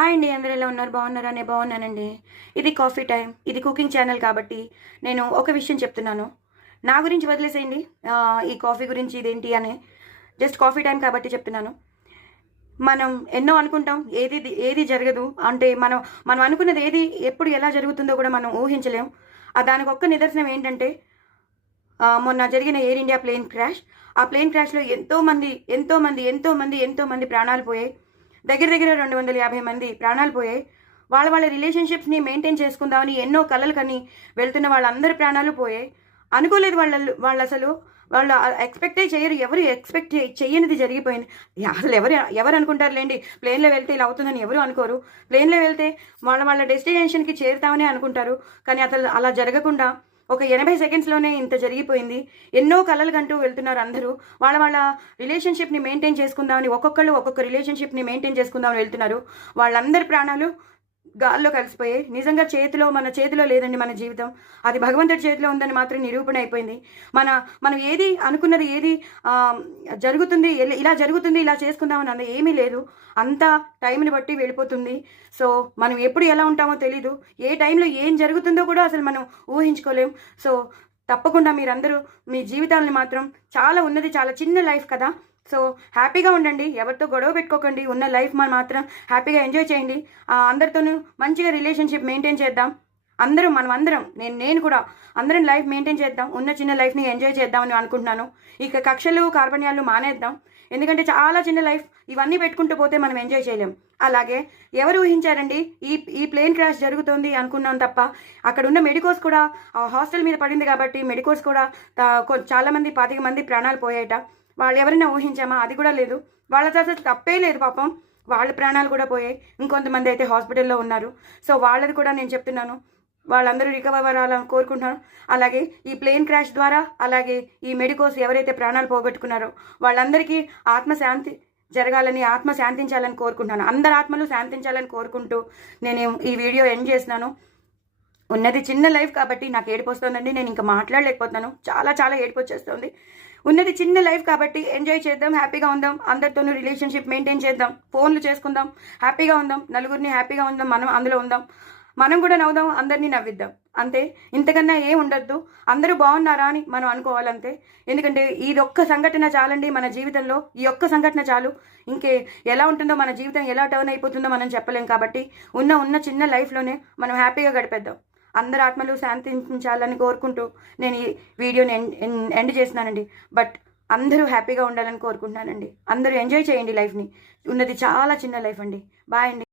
Hi అండి, అందరూ ఎలా ఉన్నారు? బాగున్నారా? నేను బాగున్నానండి. ఇది కాఫీ టైం, ఇది కుకింగ్ ఛానల్ కాబట్టి నేను ఒక విషయం చెప్తున్నాను. నా గురించి వదిలేసేయండి. ఈ కాఫీ గురించి ఇదేంటి అని, జస్ట్ కాఫీ టైం కాబట్టి చెప్తున్నాను. మనం ఎన్నో అనుకుంటాం, ఏది ఏది జరగదు. అంటే మనం మనం అనుకున్నది ఏది ఎప్పుడు ఎలా జరుగుతుందో కూడా మనం ఊహించలేం. దానికి ఒక్క నిదర్శనం ఏంటంటే, మొన్న జరిగిన ఎయిర్ ఇండియా ప్లేన్ క్రాష్. ఆ ప్లేన్ క్రాష్లో ఎంతోమంది ప్రాణాలు పోయాయి. దగ్గర దగ్గర 250 మంది ప్రాణాలు పోయాయి. వాళ్ళ రిలేషన్షిప్స్ని మెయింటైన్ చేసుకుందామని ఎన్నో కలలు కని వెళ్తున్న వాళ్ళందరి ప్రాణాలు పోయాయి. అనుకోలేదు వాళ్ళు అసలు వాళ్ళు ఎక్స్పెక్టే చేయరు. ఎవరు ఎక్స్పెక్ట్ చెయ్యనిది జరిగిపోయింది. అసలు ఎవరు అనుకుంటారులేండి, ప్లేన్లో వెళ్తే ఇలా అవుతుందని ఎవరు అనుకోరు. ప్లేన్లో వెళ్తే వాళ్ళ డెస్టినేషన్కి చేరుతామని అనుకుంటారు. కానీ అసలు అలా జరగకుండా ఒక 80 సెకండ్స్లోనే ఇంత జరిగిపోయింది. ఎన్నో కలలు కంటూ వెళ్తున్నారు అందరూ. వాళ్ళ రిలేషన్షిప్ని మెయింటైన్ చేసుకుందామని ఒక్కొక్క రిలేషన్షిప్ని మెయింటైన్ చేసుకుందామని వెళ్తున్నారు. వాళ్ళందరి ప్రాణాలు గాల్లో కలిసిపోయాయి. నిజంగా మన చేతిలో లేదండి మన జీవితం. అది భగవంతుడి చేతిలో ఉందని మాత్రం నిరూపణ అయిపోయింది. మనం ఏది అనుకున్నది ఏది జరుగుతుంది, ఇలా జరుగుతుంది, ఇలా చేసుకుందామని అన్న ఏమీ లేదు. అంతా టైంని బట్టి వెళ్ళిపోతుంది. సో మనం ఎప్పుడు ఎలా ఉంటామో తెలీదు. ఏ టైంలో ఏం జరుగుతుందో కూడా అసలు మనం ఊహించుకోలేం. సో తప్పకుండా మీరందరూ మీ జీవితాలని మాత్రం చాలా చిన్న లైఫ్ కదా. సో హ్యాపీగా ఉండండి, ఎవరితో గొడవ పెట్టుకోకండి. ఉన్న లైఫ్ మాత్రం హ్యాపీగా ఎంజాయ్ చేయండి. అందరితోనూ మంచిగా రిలేషన్షిప్ మెయింటైన్ చేద్దాం. మనం నేను కూడా అందరం లైఫ్ మెయింటైన్ చేద్దాం. ఉన్న చిన్న లైఫ్ని ఎంజాయ్ చేద్దామని అనుకుంటున్నాను. ఇక కక్షలు కార్పణ్యాలు మానేద్దాం. ఎందుకంటే చాలా చిన్న లైఫ్, ఇవన్నీ పెట్టుకుంటూ పోతే మనం ఎంజాయ్ చేయలేం. అలాగే ఎవరు ఊహించారండి ఈ ప్లేన్ క్రాష్ జరుగుతుంది అనుకున్నాం తప్ప, అక్కడ ఉన్న మెడికోస్ కూడా హాస్టల్ మీద పడింది కాబట్టి మెడికోస్ కూడా చాలామంది 25 మంది ప్రాణాలు పోయాయట. వాళ్ళు ఎవరైనా ఊహించామా? అది కూడా లేదు. వాళ్ళతో అసలు తప్పే లేదు పాపం. వాళ్ళ ప్రాణాలు కూడా పోయాయి. ఇంకొంతమంది అయితే హాస్పిటల్లో ఉన్నారు. సో వాళ్ళది కూడా నేను చెప్తున్నాను, వాళ్ళందరూ రికవర్ అవ్వాలని కోరుకుంటున్నాను. అలాగే ఈ ప్లేన్ క్రాష్ ద్వారా, అలాగే ఈ మెడికోస్ ఎవరైతే ప్రాణాలు పోగొట్టుకున్నారో వాళ్ళందరికీ ఆత్మశాంతి జరగాలని, ఆత్మ శాంతించాలని కోరుకుంటున్నాను. అందరి ఆత్మలు శాంతించాలని కోరుకుంటూ నేను ఈ వీడియో ఎండ్ చేస్తున్నాను. ఉన్నది చిన్న లైఫ్ కాబట్టి నాకు ఏడుపు వస్తుందండి. నేను ఇంకా మాట్లాడలేకపోతున్నాను. చాలా ఏడుపు వచ్చేస్తుంది. ఉన్నది చిన్న లైఫ్ కాబట్టి ఎంజాయ్ చేద్దాం, హ్యాపీగా ఉందాం. అందరితోనూ రిలేషన్షిప్ మెయింటైన్ చేద్దాం, ఫోన్లు చేసుకుందాం, హ్యాపీగా ఉందాం, నలుగురిని హ్యాపీగా ఉందాం, మనం అందులో ఉందాం, మనం కూడా నవ్వుదాం, అందరినీ నవ్విద్దాం. అంతే, ఇంతకన్నా ఏం ఉండద్దు. అందరూ బాగున్నారా అని మనం అనుకోవాలంతే. ఎందుకంటే ఇది ఒక్క సంఘటన చాలండి మన జీవితంలో. ఈ ఒక్క సంఘటన చాలు. ఇంకే ఎలా ఉంటుందో మన జీవితం, ఎలా టర్న్ అయిపోతుందో మనం చెప్పలేం. కాబట్టి ఉన్న చిన్న లైఫ్లోనే మనం హ్యాపీగా గడిపేద్దాం. అందరి ఆత్మలు శాంతించాలని కోరుకుంటూ నేను ఈ వీడియోని ఎండ్ చేస్తున్నానండి. బట్ అందరూ హ్యాపీగా ఉండాలని కోరుకుంటున్నానండి. అందరూ ఎంజాయ్ చేయండి లైఫ్ని. ఉన్నది చాలా చిన్న లైఫ్ అండి. బాయ్ అండి.